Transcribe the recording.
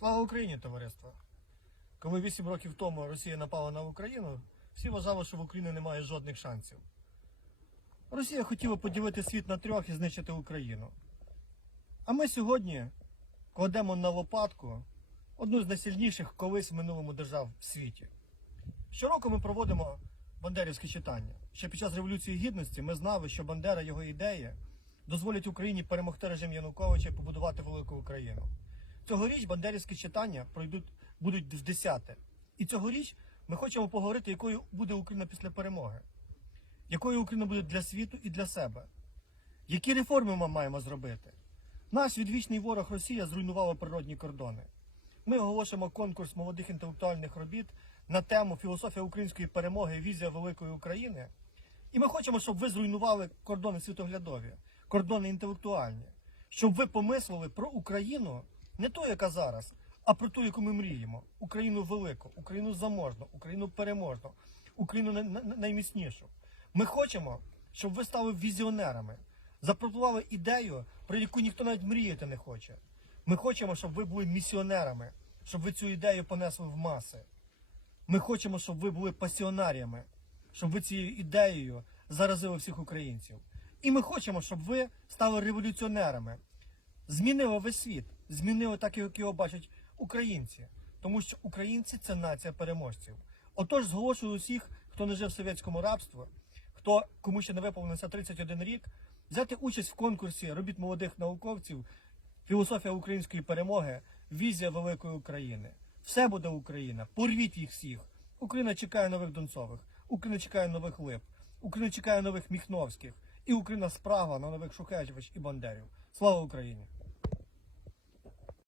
Слава Україні, товариство! Коли 8 років тому Росія напала на Україну, всі вважали, що в Україні немає жодних шансів. Росія хотіла поділити світ на трьох і знищити Україну. А ми сьогодні кладемо на лопатку одну з найсильніших колись в минулому держав в світі. Щороку ми проводимо бандерівське читання. Ще під час Революції Гідності ми знали, що Бандера, його ідеї дозволять Україні перемогти режим Януковича і побудувати велику Україну. Цьогоріч бандерівські читання пройдуть будуть в десяте. І цьогоріч ми хочемо поговорити, якою буде Україна після перемоги, якою Україна буде для світу і для себе. Які реформи ми маємо зробити? Наш відвічний ворог Росія зруйнувала природні кордони. Ми оголошуємо конкурс молодих інтелектуальних робіт на тему філософія української перемоги, візія великої України. І ми хочемо, щоб ви зруйнували кордони світоглядові, кордони інтелектуальні, щоб ви помислили про Україну не ту, яка зараз, а про ту, яку ми мріємо. Україну велику, Україну заможну, Україну переможну, Україну най- най- найміцнішу. Ми хочемо, щоб ви стали візіонерами, запропонували ідею, про яку ніхто навіть мріяти не хоче. Ми хочемо, щоб ви були місіонерами, щоб ви цю ідею понесли в маси. Ми хочемо, щоб ви були пасіонаріями, щоб ви цією ідеєю заразили всіх українців. І ми хочемо, щоб ви стали революціонерами, змінили весь світ, змінили так, як його бачать українці. Тому що українці це нація переможців. Отож, зголошую усіх, хто не жив в совєтському рабстві, хто кому ще не виповнився 31 рік, взяти участь в конкурсі робіт молодих науковців, філософія української перемоги, візія великої України. Все буде Україна. Порвіть їх всіх. Україна чекає нових Донцових, Україна чекає нових Лип, Україна чекає нових Міхновських, і Україна справа на нових Шухевич і Бандерів. Слава Україні!